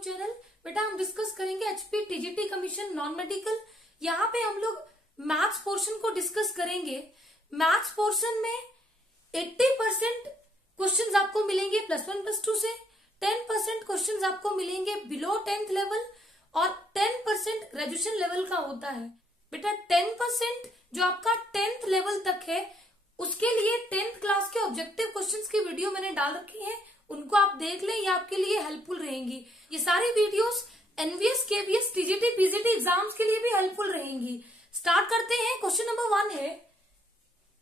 Channel. बेटा हम discuss करेंगे HP TGT commission non medical. यहाँ पे हम लोग मैथ्स पोर्शन को डिस्कस करेंगे। मैथ्स पोर्शन में 80% क्वेश्चंस आपको मिलेंगे +1 +2 से, 10% क्वेश्चंस आपको मिलेंगे बिलो 10th लेवल और 10% ग्रेजुएशन लेवल का होता है। बेटा 10% जो आपका 10th लेवल तक है उसके लिए 10th क्लास के ऑब्जेक्टिव क्वेश्चंस की वीडियो मैंने डाल रखी है, उनको आप देख लें, ये आपके लिए हेल्पफुल रहेंगी। ये सारी videos NVS, KVS, TGT, PGT exams के लिए भी हेल्पफुल रहेंगी। स्टार्ट करते हैं। क्वेश्चन नंबर 1 है,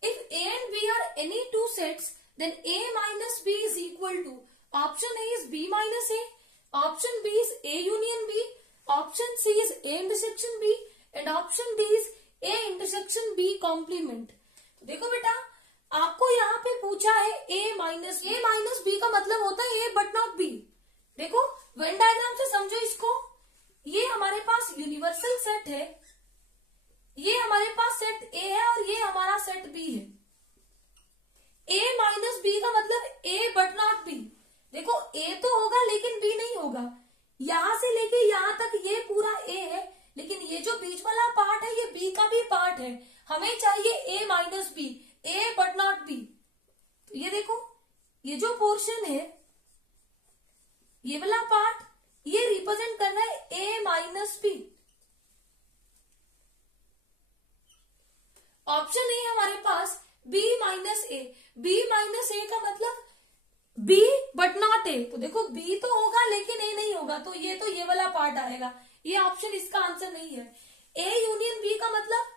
if A and B are any two sets, then A minus B is equal to, option A is B minus A, option B is A union B, option C is A intersection B and option D is A intersection B complement। तो देखो बेटा आपको यहाँ पे पूछा है A minus B का मतलब होता है A बट नॉट B। देखो वेन डायग्राम से समझो इसको, ये हमारे पास यूनिवर्सल सेट है, ये हमारे पास सेट A है और ये हमारा सेट B है। A माइनस B का मतलब A बट नॉट B। देखो A तो होगा लेकिन B नहीं होगा। यहां से लेके यहां तक ये पूरा A है, लेकिन ये जो बीच वाला पार्ट है ये B का भी पार्ट है। हमें चाहिए A minus B, A but not B। तो ये देखो ये जो पोर्शन है, ये वाला पार्ट, ये रिप्रेजेंट कर रहा है A minus B। Option A हमारे पास B minus A। B minus A का मतलब B बट नॉट A। तो देखो B तो होगा लेकिन A नहीं होगा, तो ये वाला पार्ट आएगा। ये ऑप्शन इसका आंसर नहीं है। A यूनियन B का मतलब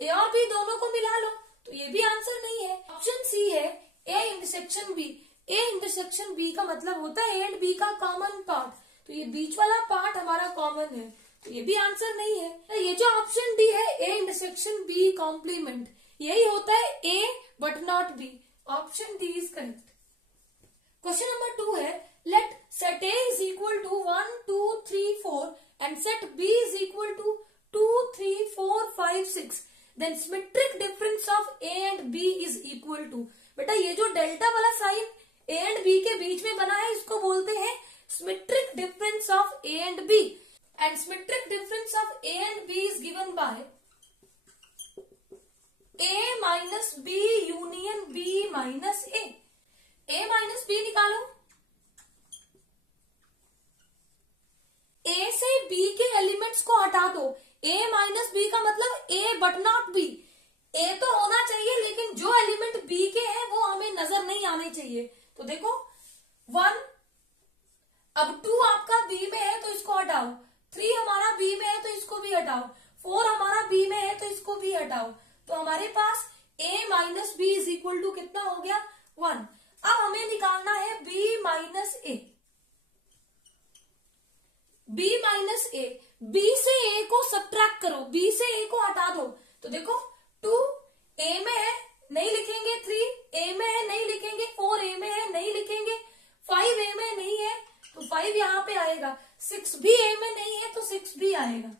A और B दोनों को मिला लो, तो ये भी आंसर नहीं है। ऑप्शन सी है A intersection B। A intersection B का मतलब होता है A एंड B का कॉमन पार्ट, तो ये बीच वाला पार्ट हमारा कॉमन है, तो ये भी आंसर नहीं है। ये जो ऑप्शन डी है A इंटरसेक्शन B कॉम्प्लीमेंट, यही होता है A but not B। Option D is correct. Question number 2 है, let set A is equal to 1 2 3 4 and set B is equal to 2 3 4 5 6, then symmetric difference of A and B is equal to. बेटा ये जो delta वाला sign A and B के बीच में बना है इसको बोलते हैं symmetric difference of A and B, and symmetric difference of A and B is given by A minus B union B minus A। A minus B निकालो। A से B के एलिमेंट्स को हटा दो। A माइनस B का मतलब A but not B। A तो होना चाहिए लेकिन जो एलिमेंट B के हैं वो हमें नजर नहीं आने चाहिए। तो देखो 1, अब 2 आपका B में है तो इसको हटाओ, 3 हमारा B में है तो इसको भी हटाओ, 4 हमारा B में है तो इसको भी हटाओ, तो हमारे पास A minus B is equal to कितना हो गया 1। अब हमें निकालना है B minus A। B minus A, B से A को सब्ट्रैक्ट करो, B से A को हटा दो। तो देखो 2 A में है नहीं लिखेंगे, 3 A में है नहीं लिखेंगे, 4 A में है नहीं लिखेंगे, 5 A में नहीं है तो 5 यहाँ पे आएगा, 6 भी A में नहीं है तो 6 भी आएगा।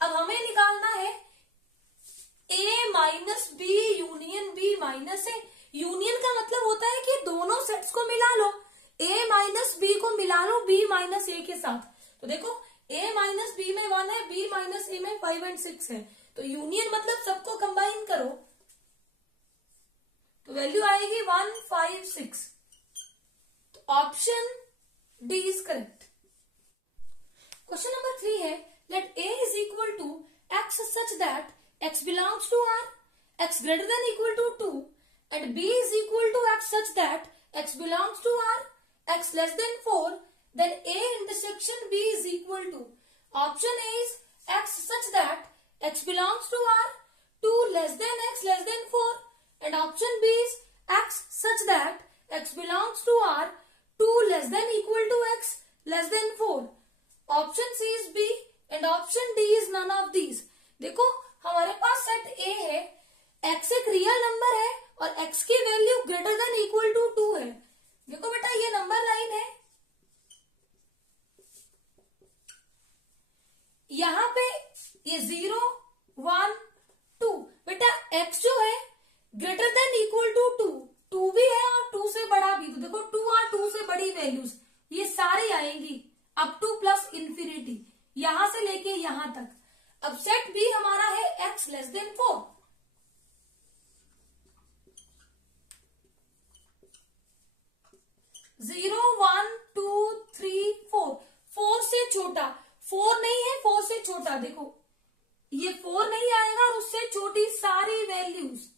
अब हमें निकालना है A minus B union B minus A। Union का मतलब होता है कि दोनों सेट्स को मिला लो, A माइनस B को मिला लो B माइनस A के साथ। तो देखो A माइनस B में 1 है, B माइनस A में 5 और 6 है, तो यूनियन मतलब सबको कंबाइन करो, तो वैल्यू आएगी 1 5 6। तो option D is correct. Question number 3 है, let A is equal to x such that x belongs to R, x greater than equal to 2 and B is equal to x such that x belongs to R, x less than 4, then A intersection B is equal to. Option A is x such that x belongs to R, 2 less than x less than 4 and option B is x such that x belongs to R, 2 less than equal to x less than 4। Option C is B and option D is none of these. देखो हमारे पास set ए है, x एक real number है और x की value greater than equal to 2 है। देखो बेटा ये नंबर लाइन है, यहाँ पे ये 0 1 2। बेटा x जो है ग्रेटर देन इक्वल टू 2 भी है और 2 से बड़ा भी, तो देखो 2 और 2 से बड़ी वैल्यूज ये सारी आएंगी। अप टू प्लस इंफिनिटी, यहां से लेके यहां तक। अब सेट बी हमारा है x लेस देन 4। 0 1 2 3 4, 4 से छोटा, 4 नहीं है, 4 से छोटा, देखो ये 4 नहीं आएगा और उससे छोटी सारी वैल्यूज,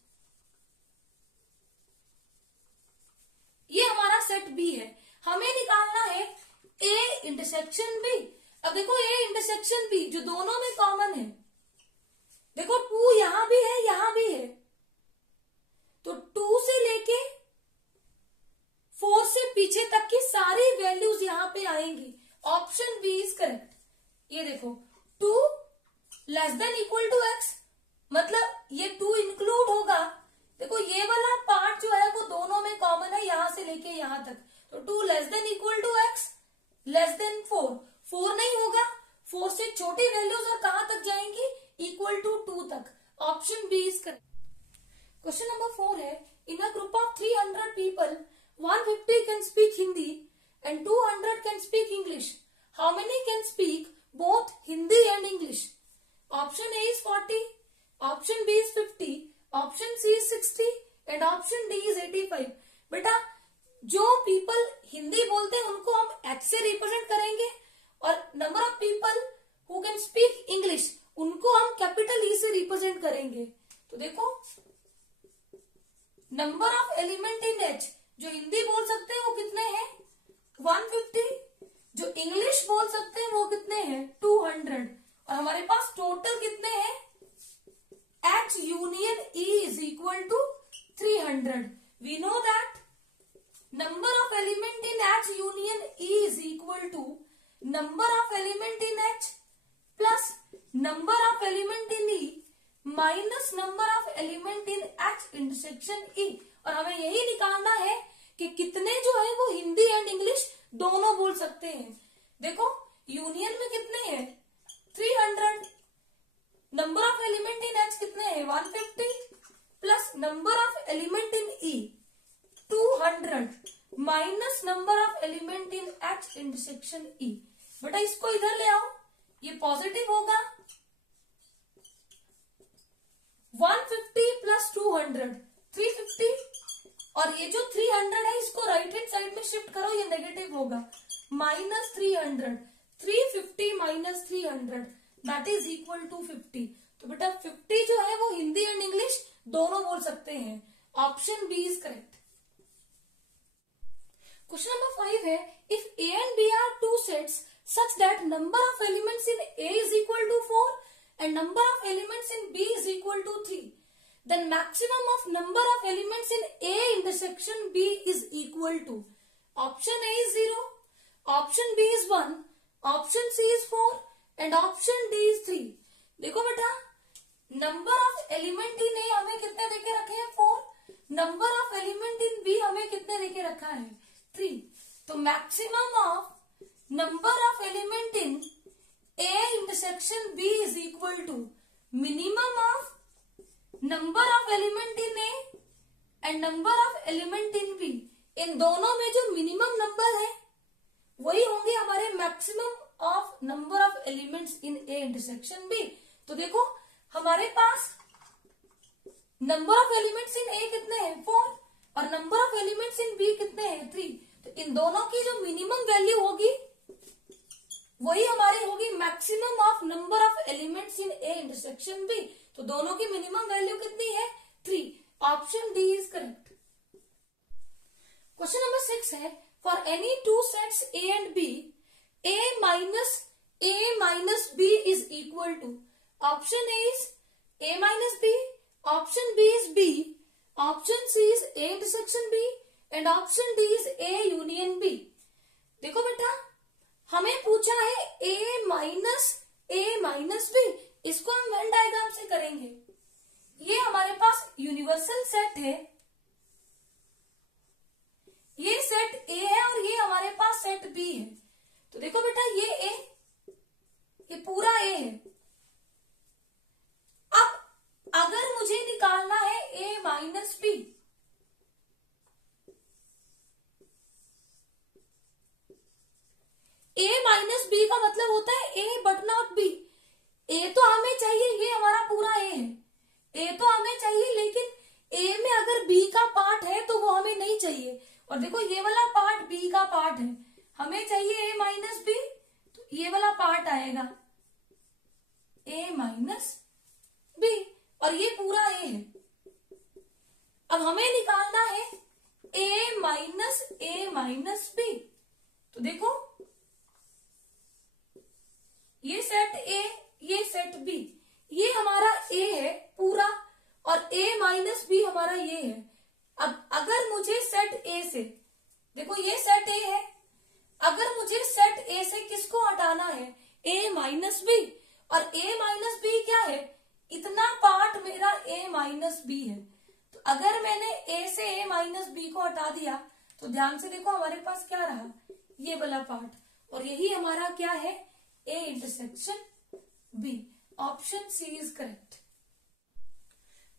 ये हमारा सेट बी है। हमें निकालना है ए इंटरसेक्शन बी। अब देखो ए इंटरसेक्शन बी जो दोनों में कॉमन है, देखो 2 यहां भी है, यहां भी है, तो 2 से लेके 4 से पीछे तक की सारी वैल्यूज यहां पे आएंगी। Option B is correct. ये देखो 2 less than equal to x, मतलब ये 2 इंक्लूड होगा। देखो ये वाला पार्ट जो है वो दोनों में कॉमन है, यहां से लेके यहां तक, तो 2 less than equal to x less than 4, 4 नहीं होगा, 4 से छोटी वैल्यूज और कहां तक जाएंगी, इक्वल टू 2 तक। Option B is correct. Question number 4 है, in a group of 300 people 150 can speak Hindi and 200 can speak English, how many can speak both Hindi and English? Option A is 40, option B is 50, option C is 60 and option D is 85। बेटा जो people Hindi बोलते हैं उनको हम H से represent करेंगे और number of people who can speak English उनको हम कैपिटल ई से रिप्रेजेंट करेंगे। तो देखो number of element in H, जो हिंदी बोल सकते हैं वो कितने हैं 150, जो इंग्लिश बोल सकते हैं वो कितने हैं 200, और हमारे पास टोटल कितने हैं H union E is equal to 300. We know that number of element in H union E is equal to number of element in H plus number of element in E minus number of element in H intersection E। और हमें यही निकालना है कि कितने जो है वो हिंदी एंड इंग्लिश दोनों बोल सकते हैं। देखो यूनियन में कितने हैं 300, number of element in H कितने हैं 150 plus number of element in E 200 minus number of element in H intersection E. बेटा इसको इधर ले आओ, ये पॉजिटिव होगा, 150 प्लस 200 350, और ये जो 300 है इसको राइट हैंड साइड में शिफ्ट करो, ये नेगेटिव होगा, minus 300, 350 minus 300 that is equal to 50। तो बेटा 50 जो है वो हिंदी एंड इंग्लिश दोनों बोल सकते हैं। Option B is correct. Question number 5 है, if A and B are two sets such that number of elements in A is equal to 4 and number of elements in B is equal to 3, then maximum of number of elements in A intersection B is equal to. Option A is 0, option B is 1, option C is 4 and option D is 3। देखो बेटा number of element in A हमें कितने देके रखे हैं 4, number of element in B हमें कितने देके रखा है 3, तो maximum of number of element in A intersection B is equal to minimum of number of element in A and number of element in B. इन दोनों में जो मिनिमम नंबर है वही होंगे हमारे maximum of number of elements in A intersection B. तो देखो हमारे पास number of elements in A कितने हैं 4 और number of elements in B कितने हैं 3, तो इन दोनों की जो मिनिमम वैल्यू होगी वही हमारी होगी maximum of number of elements in A intersection B. तो दोनों की मिनिमम वैल्यू कितनी है 3। Option D is correct. Question number 6 है, for any two sets A and B a minus b is equal to, option A is a minus b, option B is b, option C is a intersection b and option D is a union b। देखो बेटा हमें पूछा है a minus b, इसको हम Venn diagram से करेंगे। ये हमारे पास यूनिवर्सल सेट है, ये सेट A है और ये हमारे पास सेट B है। तो देखो बेटा ये A, ये पूरा A है। अब अगर मुझे निकालना है A minus B, A minus होता है ए बट नॉट बी। ए तो हमें चाहिए, ये हमारा पूरा ए है, ए तो हमें चाहिए, लेकिन ए में अगर बी का पार्ट है तो वो हमें नहीं चाहिए। और देखो ये वाला पार्ट बी का पार्ट है, हमें चाहिए ए माइनस बी, तो ये वाला पार्ट आएगा ए माइनस बी, और ये पूरा ए है। अब हमें निकालना है ए माइनस बी। तो देखो ये सेट ए, ये सेट बी, ये हमारा ए है पूरा, और ए माइनस बी हमारा ये है। अब अगर मुझे सेट ए से, देखो ये सेट ए है, अगर मुझे सेट ए से किसको हटाना है, ए माइनस बी, और ए माइनस बी क्या है, इतना पार्ट मेरा ए माइनस बी है। तो अगर मैंने ए से ए माइनस बी को हटा दिया तो ध्यान से देखो हमारे पास क्या रहा, ये वाला पार्ट, और यही हमारा क्या है, A intersection B. Option C is correct.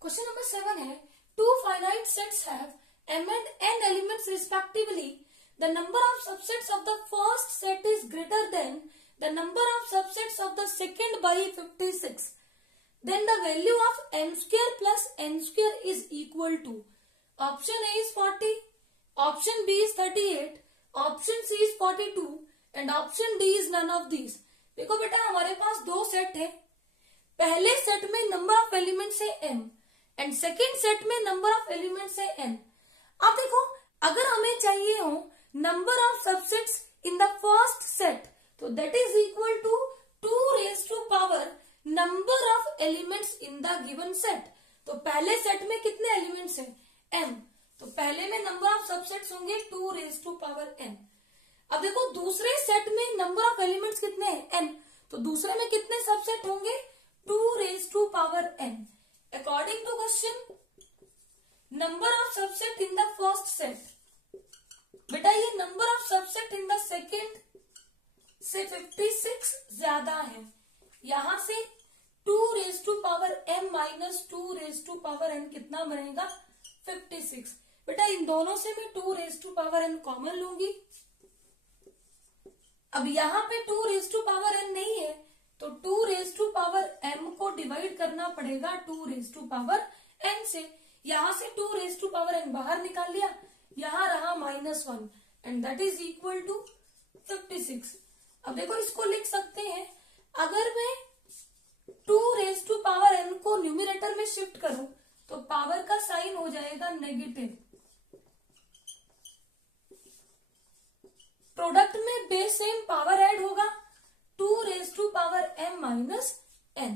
Question number 7 है, two finite sets have m and n elements respectively. The number of subsets of the first set is greater than the number of subsets of the second by 56. Then the value of m square plus n square is equal to. Option A is 40, option B is 38, option C is 42 and option D is none of these. देखो बेटा हमारे पास दो set है, पहले set में number of elements है m and second set में number of elements है n। अब देखो अगर हमें चाहिए हो number of subsets in the first set, तो that is equal to 2 raise to power number of elements in the given set. तो पहले सेट में कितने एलिमेंट्स हैं, m, तो पहले में नंबर ऑफ सबसेट्स होंगे 2 रेज टू पावर n। अब देखो दूसरे सेट में नंबर ऑफ एलिमेंट्स कितने हैं, n, तो दूसरे में कितने सबसेट होंगे, 2 raise to power n। According to question, number of subset in the first set, बेटा ये number of subset in the second से 56 ज्यादा है, यहां से 2 raise to power m minus 2 raise to power n कितना बनेगा, 56। बेटा इन दोनों से मैं 2 raise to power n common लूंगी। अब यहाँ पे 2 रेज टू पावर n नहीं है, तो 2 रेज टू पावर m को डिवाइड करना पड़ेगा 2 रेज टू पावर n से। यहां से 2 रेज टू पावर n बाहर निकाल लिया, यहां रहा -1 and that is equal to 56। अब देखो इसको लिख सकते हैं, अगर मैं 2 रेज टू पावर n को न्यूमरेटर में शिफ्ट करूं तो पावर का साइन हो जाएगा नेगेटिव, प्रोडक्ट में बेस सेम पावर ऐड होगा 2 raise to power m minus n,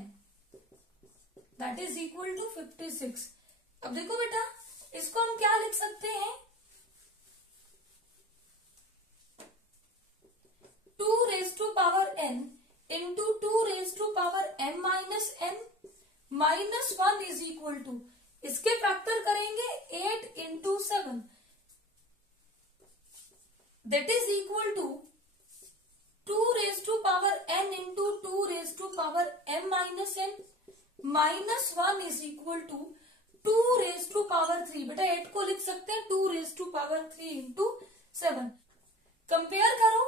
that is equal to 56। अब देखो बेटा इसको हम क्या लिख सकते हैं, 2 raise to power n into 2 raise to power m minus n minus 1 is equal to, इसके फैक्टर करेंगे 8 into 7, that is equal to 2 raise to power n into 2 raise to power m minus n minus 1 is equal to 2 raise to power 3। बेटा 8 को लिख सकते हैं 2 raise to power 3 into 7। Compare करो,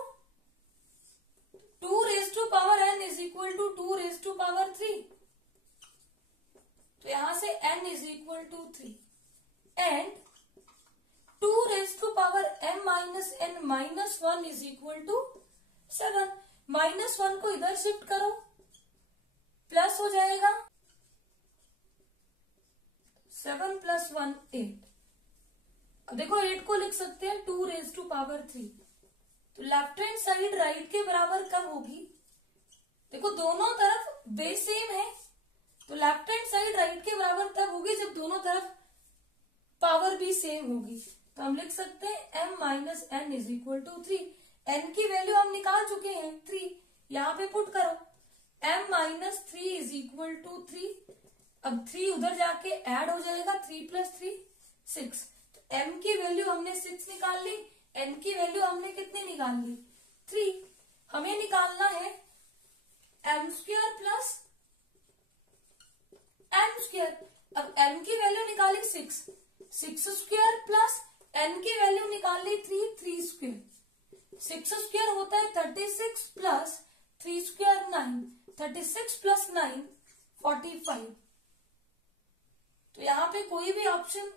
2 raise to power n is equal to 2 raise to power 3, तो यहां से n is equal to 3 and 2 raise to power m minus n minus 1 is equal to 7। -1 को इधर शिफ्ट करो, plus हो जाएगा 7 + 1 8। अब देखो 8 को लिख सकते हैं 2 रेज टू पावर 3, तो लेफ्ट हैंड साइड राइट के बराबर कब होगी, देखो दोनों तरफ बेस सेम है, तो लेफ्ट हैंड साइड राइट के बराबर तब होगी जब दोनों तरफ पावर भी सेम होगी। तो हम लिख सकते हैं m minus n is equal to 3। n की वैल्यू हम निकाल चुके हैं 3, यहाँ पे पुट करो m minus 3 is equal to 3। अब 3 उधर जाके ऐड हो जाएगा, 3 + 3 6। तो m की वैल्यू हमने 6 निकाल ली, n की वैल्यू हमने कितनी निकाल ली, 3। हमें निकालना है m square plus n square. अब m की वैल्यू निकाली 6, 6 स्क्वायर प्लस n की वैल्यू निकाल ली 3, 3 स्क्वायर। 6 स्क्वायर होता है 36 प्लस 3 स्क्वायर 9, 36 प्लस 9 45। तो यहाँ पे कोई भी ऑप्शन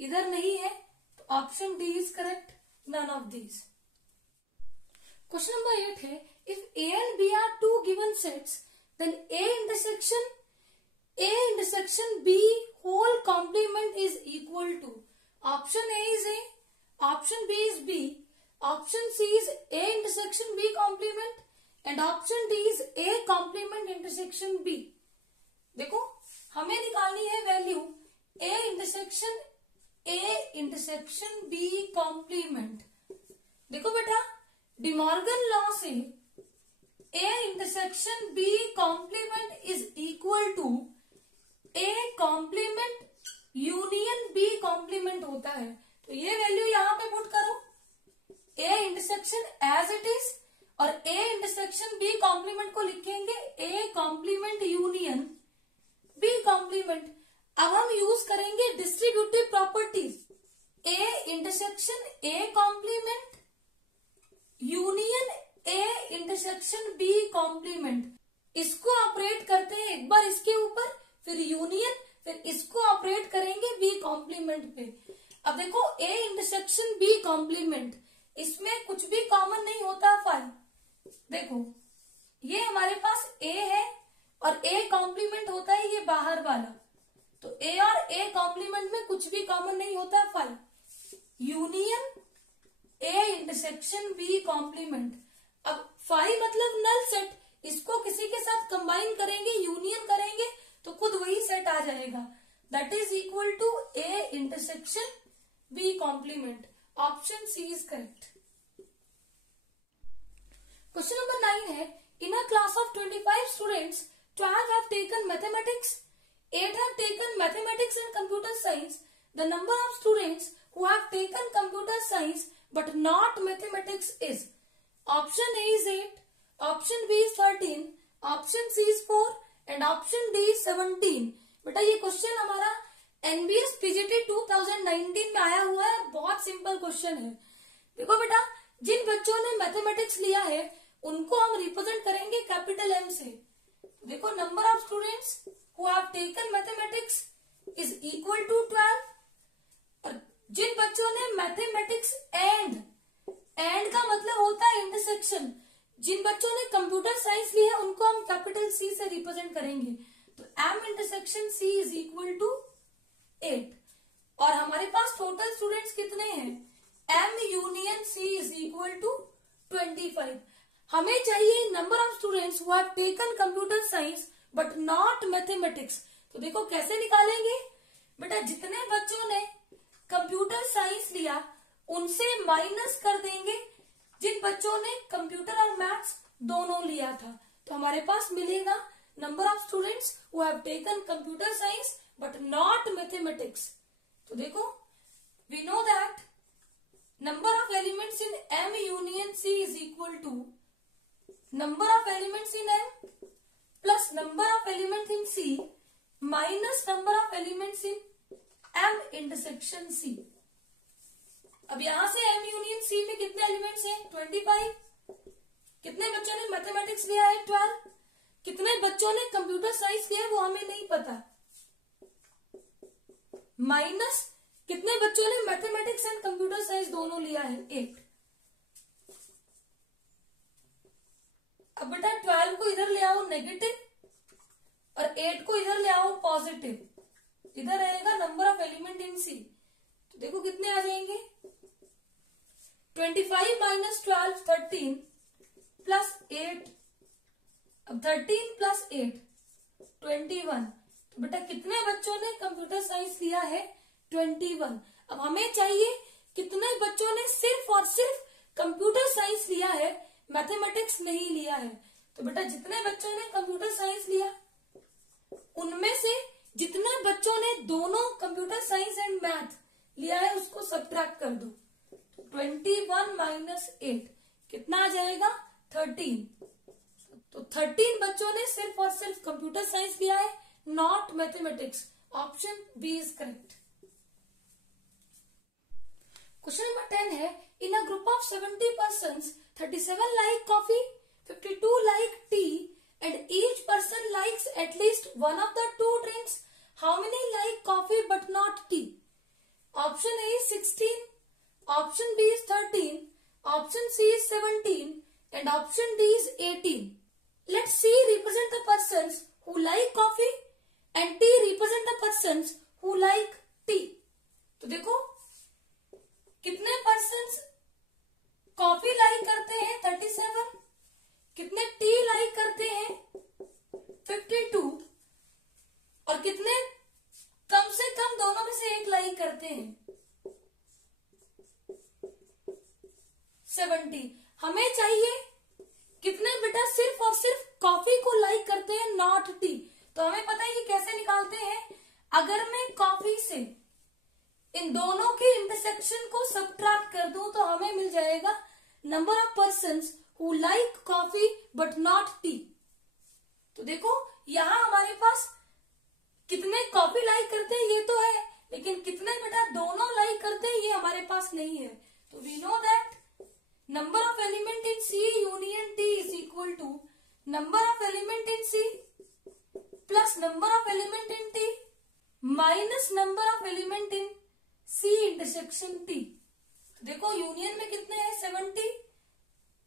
इधर नहीं है, तो option D is correct, none of these. Question number 8 है, if A and B are two given sets then A intersection B whole complement is equal to, option A is A, option B is B, option C is A intersection B complement and option D is A complement intersection B. देखो हमें निकालनी है value A intersection B complement. देखो बेटा, De Morgan law से ए intersection B complement is equal to A complement union B complement होता है। तो ये वैल्यू यहां पे पुट करो, A intersection as it is, और ए इंटरसेक्शन बी कॉम्प्लीमेंट को लिखेंगे A complement union B complement. अब हम यूज करेंगे distributive properties, A intersection A complement union A intersection B complement. इसको ऑपरेट करते हैं एक बार इसके ऊपर, फिर यूनियन, फिर इसको ऑपरेट करेंगे बी कॉम्प्लीमेंट पे। अब देखो ए इंटरसेक्शन बी कॉम्प्लीमेंट, इसमें कुछ भी कॉमन नहीं होता 5। देखो ये हमारे पास ए है और ए कॉम्प्लीमेंट होता है ये बाहर वाला, तो ए और ए कॉम्प्लीमेंट में कुछ भी कॉमन नहीं होता 5। Union A intersection B complement. अब 5 मतलब नल सेट, इसको किसी के साथ कंबाइन करेंगे, यूनियन करेंगे तो खुद वही सेट आ जाएगा, that is equal to A intersection B complement. Option C is correct. Question number 9 है, in a class of 25 students 12 have taken mathematics, 8 have taken mathematics and computer science. The number of students who have taken computer science but not mathematics is, option A is 8, option B is 13, option C is 4 and option D is 17। बेटा ये question हमारा NBS PGT 2019 में आया हुआ है, बहुत simple question है। देखो बेटा, जिन बच्चों ने मैथमेटिक्स लिया है उनको हम रिप्रेजेंट करेंगे कैपिटल M से। देखो number of students who have taken mathematics is equal to 12, और जिन बच्चों ने मैथमेटिक्स एंड का मतलब होता है इंटरसेक्शन, जिन बच्चों ने कंप्यूटर साइंस लिया है उनको हम कैपिटल C से रिप्रेजेंट करेंगे। तो M intersection C is equal to 8, और हमारे पास टोटल स्टूडेंट्स कितने हैं, M union C is equal to 25। हमें चाहिए number of students who have taken computer science but not mathematics. तो देखो कैसे निकालेंगे बेटा, जितने बच्चों ने कंप्यूटर साइंस लिया उनसे माइनस कर देंगे जिन बच्चों ने कंप्यूटर और मैथ्स दोनों लिया था। तो हमारे पास मिलेगा number of students who have taken computer science but not mathematics. तो देखो we know that number of elements in M union C is equal to number of elements in M plus number of elements in C minus number of elements in M intersection C। अब यहां से M union C में कितने elements हैं, 25। कितने बच्चों ने mathematics लिया है, 12। कितने बच्चों ने कंप्यूटर साइंस लिया है वो हमें नहीं पता, माइनस कितने बच्चों ने मैथमेटिक्स एंड कंप्यूटर साइंस दोनों लिया है, 8। अब बेटा 12 को इधर ले आओ नेगेटिव और 8 को इधर ले आओ पॉजिटिव, इधर रहेगा नंबर ऑफ एलिमेंट इन सी। तो देखो कितने आ जाएंगे, 25 माइनस 12 13 प्लस 8, अब 13 प्लस 8 21। तो बेटा कितने बच्चों ने कंप्यूटर साइंस लिया है, 21। अब हमें चाहिए कितने बच्चों ने सिर्फ और सिर्फ कंप्यूटर साइंस लिया है, मैथमेटिक्स नहीं लिया है। तो बेटा जितने बच्चों ने कंप्यूटर साइंस लिया उनमें से जितने बच्चों ने दोनों कंप्यूटर साइंस एंड मैथ लिया है उसको सब्ट्रैक्ट कर दो। 21 माइनस 8 कितना आ जाएगा, 13। तो 13 बच्चों ने सिर्फ और सिर्फ कंप्यूटर साइंस लिया है, not mathematics. Option B is correct. Question number 10 है, in a group of 70 persons 37 like coffee, 52 like tea and each person likes at least one of the two drinks. How many like coffee but not tea? Option A is 16, option B is 13, option C is 17 and option D is 18. Let C represent the persons who like coffee and T represent the persons who like tea. तो देखो कितने persons coffee like करते हैं 37, कितने T like करते हैं 52 और कितने कम से कम दोनों में से एक लाइक करते हैं 70। हमें चाहिए कितने बेटा सिर्फ और सिर्फ कॉफी को लाइक करते हैं नॉट टी। तो हमें पता है ये कैसे निकालते हैं। अगर मैं कॉफी से इन दोनों के इंटरसेक्शन को सबट्रैक्ट कर दूं तो हमें मिल जाएगा number of persons who like coffee but not T. तो देखो यहां हमारे पास कितने कॉफी लाइक करते हैं ये तो है, लेकिन कितने बेटा दोनों लाइक करते हैं ये हमारे पास नहीं है। तो we know that number of element in C union T is equal to number of element in C plus number of element in T minus number of element in C intersection T. तो देखो union में कितने हैं 70,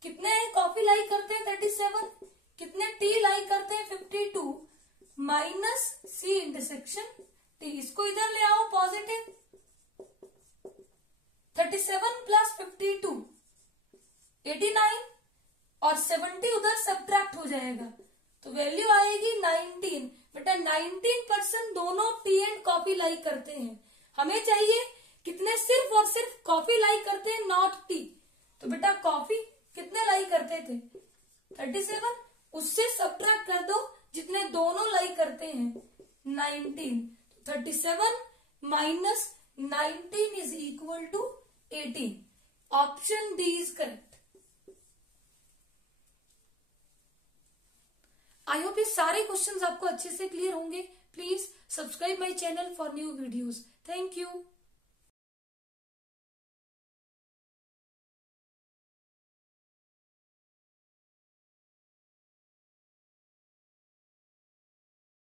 कितने हैं coffee like करते हैं 37, कितने टी लाइक करते हैं 52 माइनस सी इंटरसेक्शन टी। इसको इधर ले आओ पॉजिटिव 37 प्लस 52 89 और 70 उधर सब्ट्रैक्ट हो जाएगा तो वैल्यू आएगी 19। बेटा 19% दोनों टी एंड कॉफी लाइक करते हैं। हमें चाहिए कितने सिर्फ और सिर्फ कॉफी लाइक करते हैं नॉट टी। तो बेटा कॉफी कितने लाइक करते थे 37, उससे सब्ट्रैक्ट कर दो जितने दोनों लाइक करते हैं 19। 37 minus 19 is equal to 18। Option D is correct. I hope ये सारे क्वेश्चंस आपको अच्छे से क्लियर होंगे। Please subscribe my channel for new videos. Thank you.